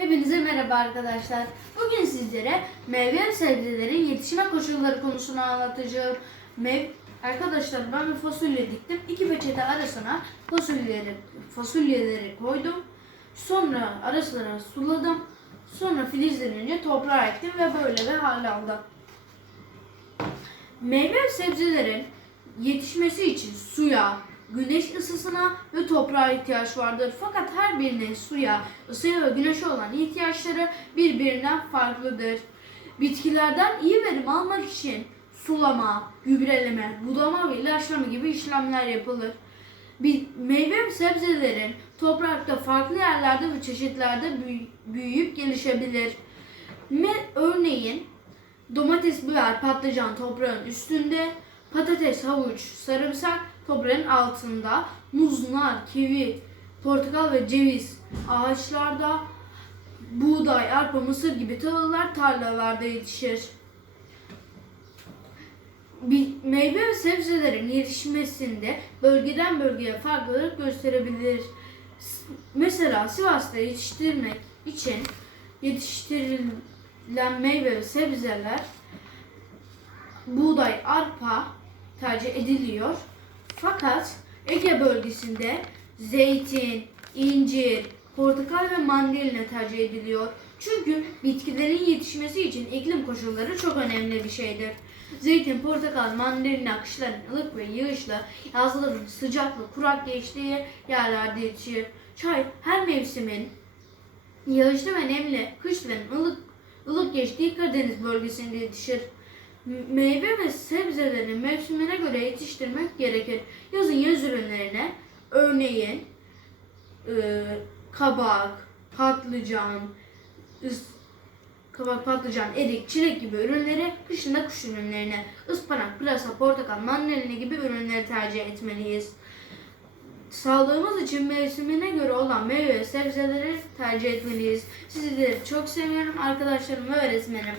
Hepinize merhaba arkadaşlar. Bugün sizlere meyve ve sebzelerin yetişme koşulları konusunu anlatacağım. Mev arkadaşlar ben bir fasulye diktim. İki peçete arasına fasulyeleri, fasulyeleri koydum. Sonra arasına suladım. Sonra filizlenince toprağa ektim ve böyle bir hal aldı. Meyve ve sebzelerin yetişmesi için suya, güneş ısısına ve toprağa ihtiyaç vardır. Fakat her birinin suya, ısıya ve güneşe olan ihtiyaçları birbirinden farklıdır. Bitkilerden iyi verim almak için sulama, gübreleme, budama ve ilaçlama gibi işlemler yapılır. Bir meyve ve sebzelerin toprakta farklı yerlerde ve çeşitlerde büyü- büyüyüp gelişebilir. Me- örneğin Domates, biber, patlıcan toprağın üstünde, patates, havuç, sarımsak toprağın altında, muz, nar, kivi, portakal ve ceviz ağaçlarda, buğday, arpa, mısır gibi tahıllar tarlalarda yetişir. Bir meyve ve sebzelerin yetişmesinde bölgeden bölgeye farklılık gösterebilir. Mesela Sivas'ta yetiştirmek için yetiştirilen meyve ve sebzeler buğday, arpa tercih ediliyor. Fakat Ege bölgesinde zeytin, incir, portakal ve mandalina tercih ediliyor. Çünkü bitkilerin yetişmesi için iklim koşulları çok önemli bir şeydir. Zeytin, portakal, mandalina kışların ılık ve yağışlı, yazların sıcak ve kurak geçtiği yerlerde yetişir. Çay her mevsimin Yağışlı ve nemli kışların ılık, ılık geçtiği Karadeniz bölgesinde yetişir. Meyve ve sebzelerin mevsimine göre yetiştirmek gerekir. Yazın yaz ürünlerine örneğin e, kabak, patlıcan, ıs, kabak, patlıcan, erik, çilek gibi ürünleri, kışın da kuş ürünlerine, ıspanak, pırasa, portakal, mandalina gibi ürünleri tercih etmeliyiz. Sağlığımız için mevsimine göre olan meyve ve sebzeleri tercih etmeliyiz. Sizleri çok seviyorum arkadaşlarım ve öğretmenim.